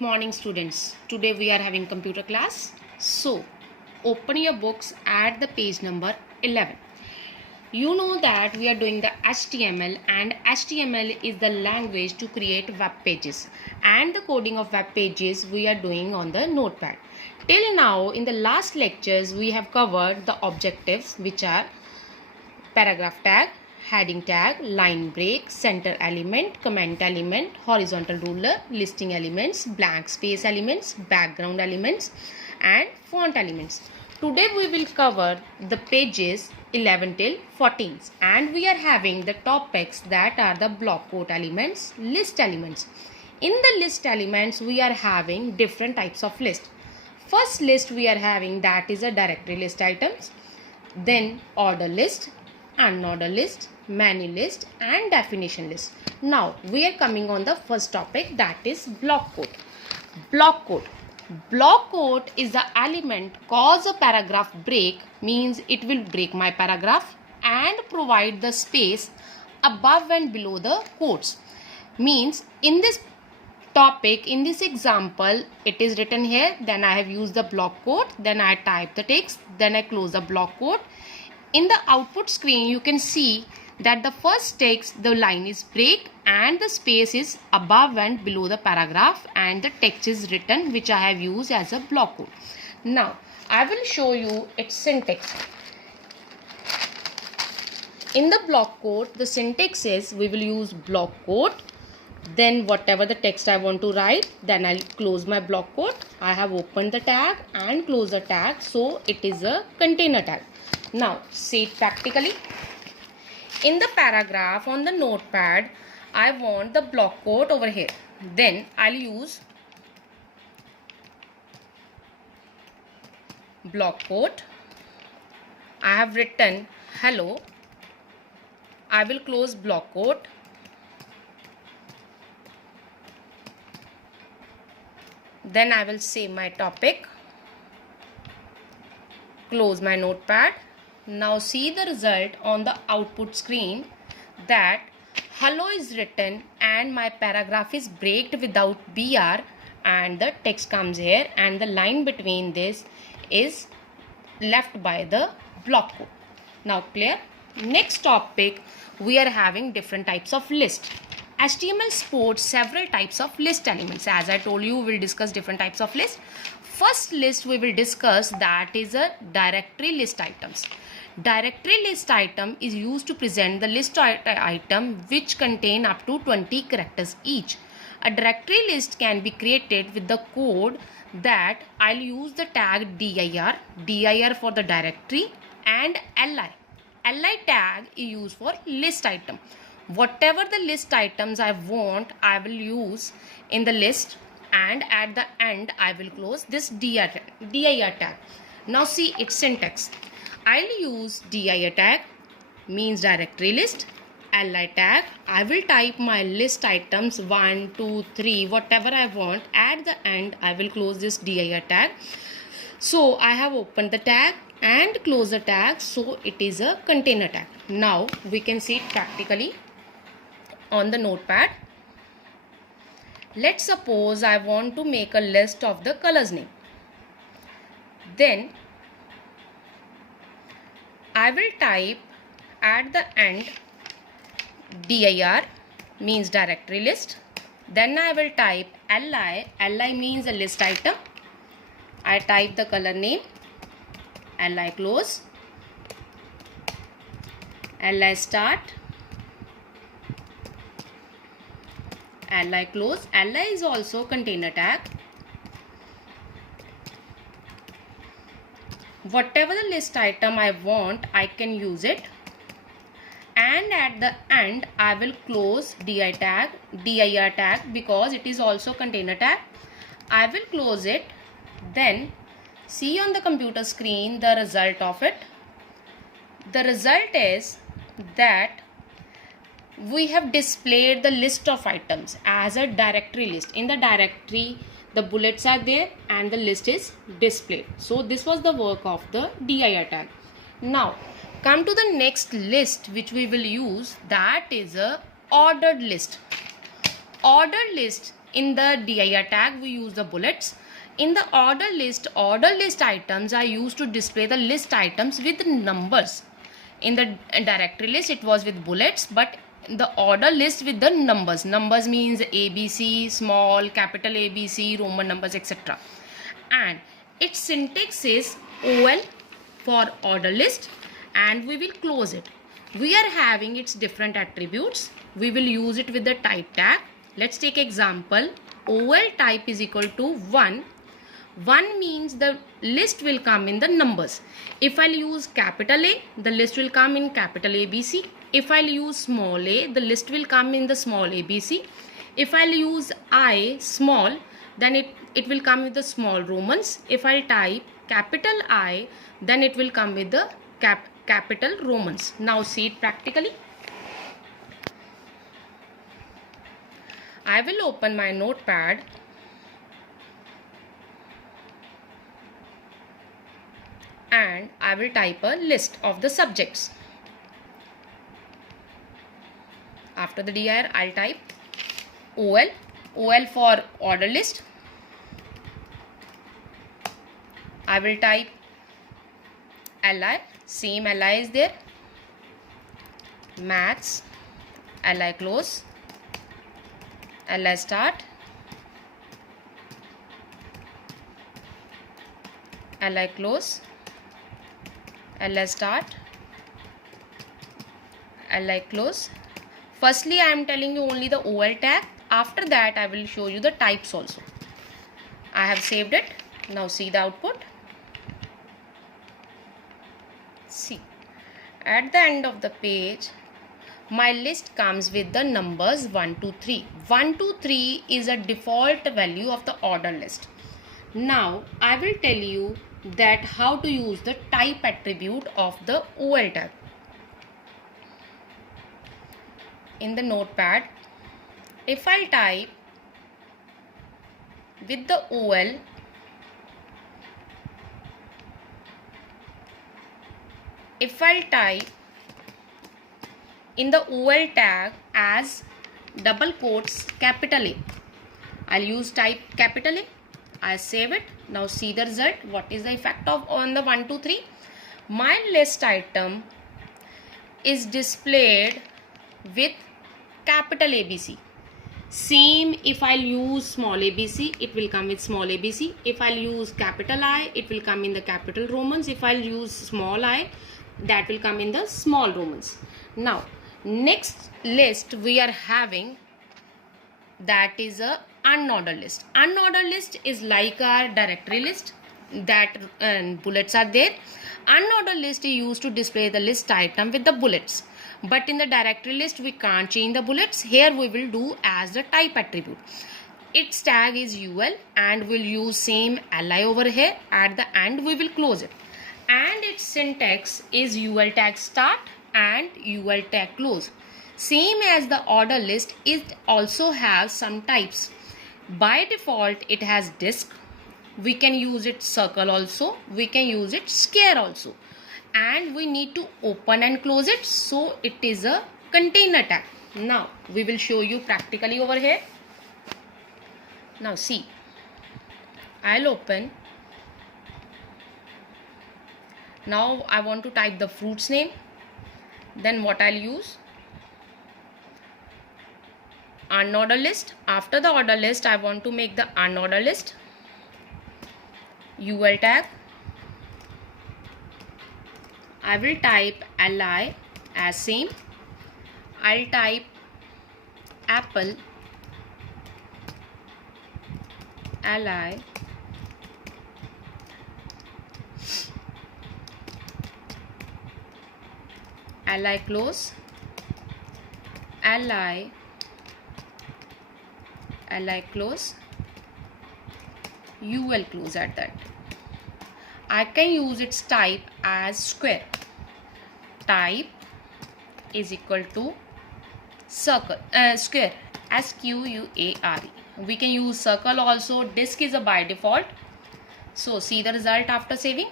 Morning students, today we are having computer class. So open your books at the page number 11. You know that we are doing the HTML, and HTML is the language to create web pages, and the coding of web pages we are doing on the notepad. Till now in the last lectures we have covered the objectives, which are paragraph tag, heading tag, line break, center element, comment element, horizontal ruler, listing elements, blank space elements, background elements and font elements. Today we will cover the pages 11 till 14, and we are having the topics that are the block quote elements, list elements. In the list elements we are having different types of list. First list we are having, that is a directory list items, then order list, unordered list, many list and definition list. Now we are coming on the first topic, that is block quote. Block quote. Block quote is the element cause a paragraph break, means it will break my paragraph and provide the space above and below the quotes. Means in this topic, in this example, it is written here, then I have used the block quote, then I type the text, then I close the block quote. In the output screen you can see that the first text, the line is break and the space is above and below the paragraph, and the text is written, which I have used as a block quote. Now I will show you its syntax. In the block quote, the syntax is, we will use block quote, then whatever the text I want to write, then I'll close my block quote. I have opened the tag and closed the tag, so it is a container tag. Now see it practically. In the paragraph on the notepad, I want the block quote over here. Then I'll use block quote. I have written hello. I will close block quote. Then I will save my topic. Close my notepad. Now see the result on the output screen, that hello is written and my paragraph is breaked without BR, and the text comes here and the line between this is left by the block quote. Now clear? Next topic, we are having different types of list. HTML supports several types of list elements. As I told you, we will discuss different types of list. First list we will discuss, that is a directory list items. Directory list item is used to present the list item which contain up to 20 characters each. A directory list can be created with the code that I'll use the tag dir for the directory, and li tag is used for list item. Whatever the list items I want, I will use in the list, and at the end I will close this dir tag. Now see its syntax. I'll use dir tag, means directory list, li tag. I will type my list items 1, 2, 3, whatever I want. At the end I will close this dir tag. So I have opened the tag and closed the tag, so it is a container tag. Now we can see it practically on the notepad. Let's suppose I want to make a list of the colors name. Then I will type at the end dir, means directory list. Then I will type li means a list item. I type the color name, li close, li start, li close. Li is also container tag. Whatever the list item I want, I can use it, and at the end I will close dir tag because it is also container tag. I will close it. Then see on the computer screen the result of it. The result is that we have displayed the list of items as a directory list. In the directory, the bullets are there and the list is displayed. So this was the work of the dir tag. Now come to the next list which we will use, that is a ordered list. Ordered list In the dir tag, we use the bullets. In the order list items are used to display the list items with numbers. In the directory list, it was with bullets, but the order list with the numbers. Numbers means ABC, small, capital ABC, Roman numbers, etc. And its syntax is OL for order list, and we will close it. We are having its different attributes. We will use it with the type tag. Let's take example. OL type is equal to 1. 1 means the list will come in the numbers. If I'll use capital A, the list will come in capital ABC. If I'll use small a, the list will come in the small ABC. If I'll use I small, then it will come with the small Romans. If I type capital I, then it will come with the capital Romans. Now see it practically. I will open my notepad and I will type a list of the subjects. After the dir, I'll type OL for order list. I will type li, same li is there, maths, li close, li start, li close, li start, li close. Firstly, I am telling you only the OL tag. After that, I will show you the types also. I have saved it. Now see the output. See, at the end of the page, my list comes with the numbers 1, 2, 3. 1, 2, 3 is a default value of the order list. Now, I will tell you that how to use the type attribute of the OL tag. In the notepad, if I type with the OL, if I type in the OL tag as double quotes capital A, I'll use type capital A. I save it. Now see the result. What is the effect of on the 1, 2, 3? My list item is displayed with capital ABC. Same, if I'll use small ABC, it will come with small ABC. If I'll use capital I, it will come in the capital Romans. If I'll use small I, that will come in the small Romans. Now, next list we are having, that is a unordered list. Unordered list is like our directory list, that bullets are there. Unordered list is used to display the list item with the bullets. But in the directory list, we can't change the bullets. Here we will do as the type attribute. Its tag is UL and we'll use same li over here. At the end, we will close it. And its syntax is UL tag start and UL tag close. Same as the order list, it also has some types. By default, it has disk. We can use it circle also. We can use it square also. And we need to open and close it, so it is a container tag. Now we will show you practically over here. Now see, I'll open. Now I want to type the fruit's name. Then what I'll use? Unordered list. After the order list, I want to make the unordered list. UL tag. I will type li as same. I'll type apple li li close li close ul close. At that, I can use its type as square. Type is equal to circle, square, square. We can use circle also. Disk is a by default. So see the result after saving.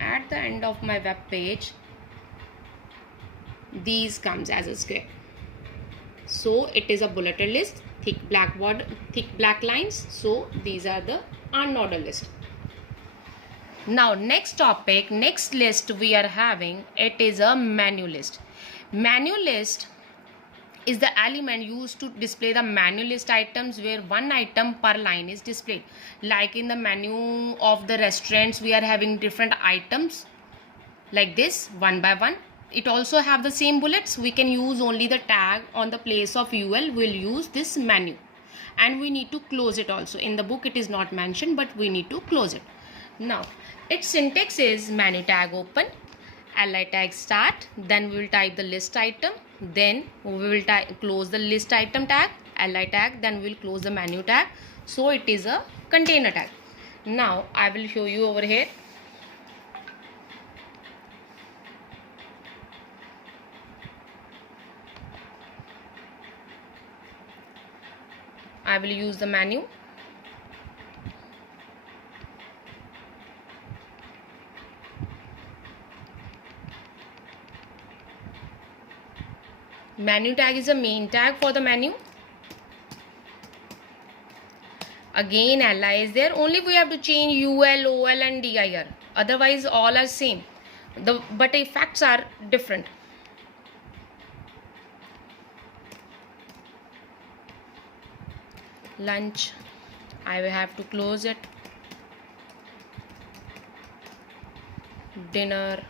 At the end of my web page, these comes as a square. So it is a bulleted list, thick black lines. So these are the unordered list. Now next topic, next list we are having, it is a menu list. Menu list is the element used to display the menu list items, where one item per line is displayed. Like in the menu of the restaurants, we are having different items like this, one by one. It also have the same bullets. We can use only the tag on the place of UL. We'll use this menu, and we need to close it also. In the book it is not mentioned, but we need to close it. Now its syntax is menu tag open, li tag start, then we will type the list item, then we will close the list item tag, li tag, then we will close the menu tag. So it is a container tag. Now I will show you over here. I will use the menu. Menu tag is a main tag for the menu. Again li is there, only we have to change ul, ol and dir, otherwise all are same, but effects are different. Lunch, I will have to close it. Dinner,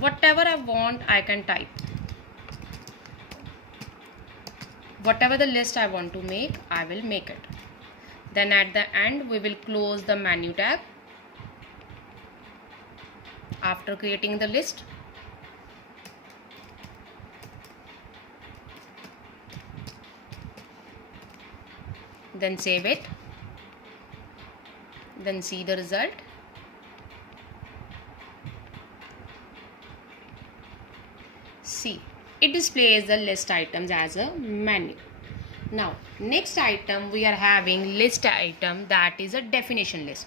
whatever I want I can type. Whatever the list I want to make, I will make it. Then at the end we will close the menu tag after creating the list. Then save it. Then see the result. See, it displays the list items as a menu. Now next item we are having list item, that is a definition list.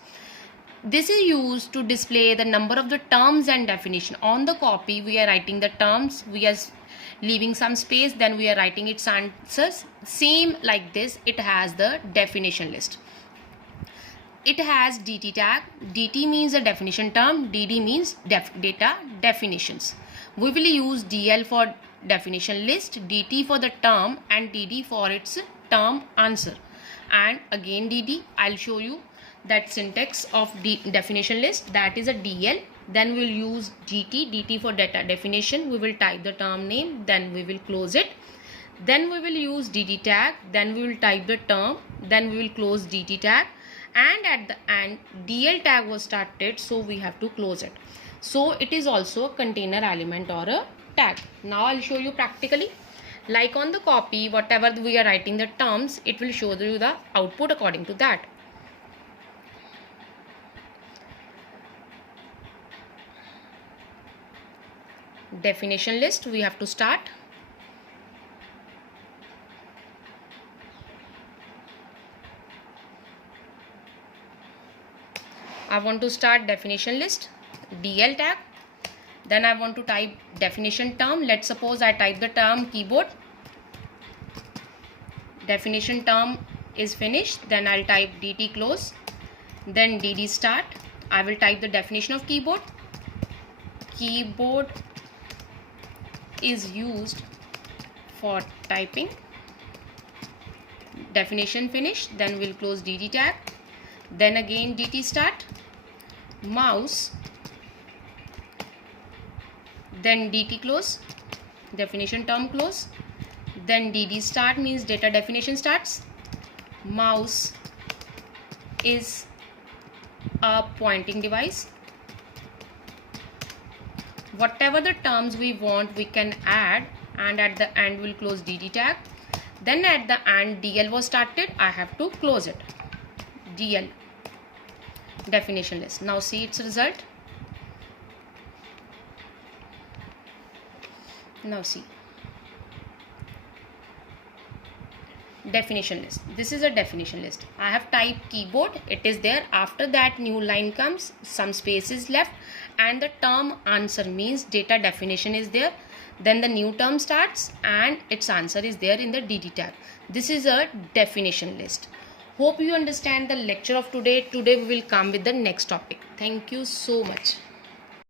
This is used to display the number of the terms and definition. On the copy we are writing the terms, we are leaving some space, then we are writing its answers. Same like this, it has the definition list. It has DT tag. DT means a definition term, DD means data definitions. We will use DL for definition list, DT for the term, and DD for its term answer. And again DD, I'll show you that syntax of definition list, that is a DL. Then we'll use DT for data definition. We will type the term name, then we will close it. Then we will use DD tag, then we will type the term, then we will close DT tag, and at the end DL tag was started, so we have to close it. So it is also a container element or a tag. Now I'll show you practically. Like on the copy, whatever we are writing the terms, it will show you the output according to that. Definition list, we have to start. I want to start definition list, DL tag. Then I want to type definition term. Let's suppose I type the term keyboard. Definition term is finished. Then I'll type DT close. Then DD start. I will type the definition of keyboard. Keyboard is used for typing. Definition finished. Then we'll close DT tag. Then again DT start. Mouse, then DT close, definition term close, then DD start means data definition starts. Mouse is a pointing device. Whatever the terms we want we can add, and at the end we'll close DD tag. Then at the end DL was started, I have to close it. DL, definition list. Now see its result. Now see, definition list. This is a definition list. I have typed keyboard, it is there. After that new line comes, some space is left, and the term answer means data definition is there. Then the new term starts and its answer is there in the DD tab. This is a definition list. Hope you understand the lecture of today. Today we will come with the next topic. Thank you so much.